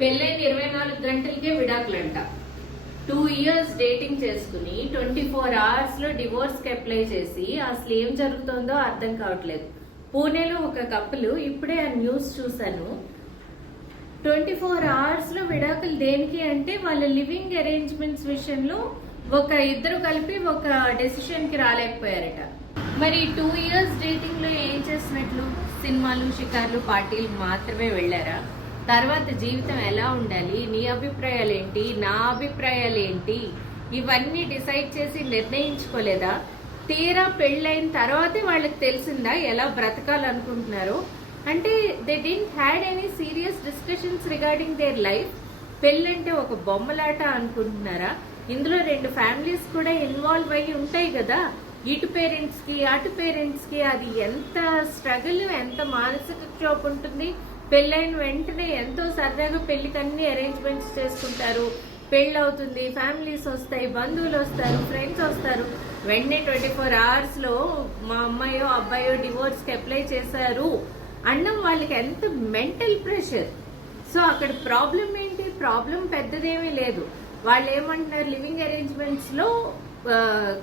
పెళ్ళైన 24 గంటలకే విడాకులంట. 2 years dating చేసుకుని 24 hours లో డివోర్స్ కి అప్లై చేసి అసలు ఏం జరుగుతుందో అర్థం కావట్లేదు. పూణేలో ఒక కప్పులు, ఇప్పుడే ఆ న్యూస్ చూశాను. 24 hours లో విడాకులు దేనికి అంటే వాళ్ళ లివింగ్ అరేంజ్మెంట్స్ విషయంలో ఇద్దరు కలిపి ఒక డెసిషన్ కి రాలేకపోయారట. మరి 2 years డేటింగ్ లో ఏం చేసినట్లు? సినిమాలు, షికార్లు, పార్టీలు మాత్రమే వెళ్లారా? తర్వాత జీవితం ఎలా ఉండాలి, నీ అభిప్రాయాలు ఏంటి, నా అభిప్రాయాలు ఏంటి, ఇవన్నీ డిసైడ్ చేసి నిర్ణయించుకోలేదా? తీరా పెళ్ళైన తర్వాతే వాళ్ళకి తెలిసిందా ఎలా బ్రతకాలనుకుంటున్నారో? అంటే they didn't had any serious discussions regarding their life. పెళ్ళంటే ఒక బొమ్మలాట అనుకుంటున్నారా? ఇందులో 2 ఫ్యామిలీస్ కూడా ఇన్వాల్వ్ అయ్యి ఉంటాయి కదా. ఇటు పేరెంట్స్ కి అటు పేరెంట్స్ కి అది ఎంత స్ట్రగుల్, ఎంత మానసిక క్షోభ ఉంటుంది. పెళ్ళైన వెంటనే ఎంతో సరదాగా పెళ్లికి అన్ని అరేంజ్మెంట్స్ చేసుకుంటారు. పెళ్ళి అవుతుంది, ఫ్యామిలీస్ వస్తాయి, బంధువులు వస్తారు, ఫ్రెండ్స్ వస్తారు. వెంటనే 24 hours లో మా అమ్మాయో అబ్బాయో డివోర్స్ కి అప్లై చేశారు అన్నం వాళ్ళకి ఎంత మెంటల్ ప్రెషర్. సో అక్కడ ప్రాబ్లం ఏంటి? ప్రాబ్లం పెద్దదేమీ లేదు. వాళ్ళు ఏమంటున్నారు, లివింగ్ అరేంజ్మెంట్స్ లో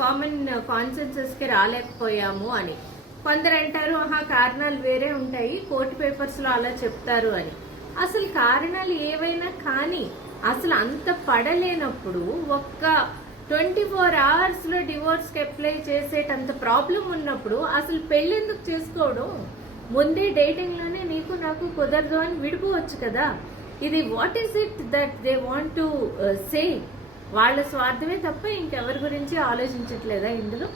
కామన్ కాన్సెన్సస్ కి రాలేకపోయాము అని. కొందరు అంటారు కారణాలు వేరే ఉంటాయి, కోర్టు పేపర్స్ లో అలా చెప్తారు అని. అసలు కారణాలు ఏవైనా కానీ అసలు అంత పడలేనప్పుడు 24 hours లో డివోర్స్ కి అప్లై చేసేటంత ప్రాబ్లం ఉన్నప్పుడు అసలు పెళ్ళెందుకు చేసుకోవడం? ముందే డేటింగ్ లోనే నీకు నాకు కుదరదు అని విడిపోవచ్చు కదా. ఇది what is it that they want to say? వాళ్ళ స్వార్థమే తప్ప ఇంకెవరి గురించి ఆలోచించట్లేదా ఇందులో?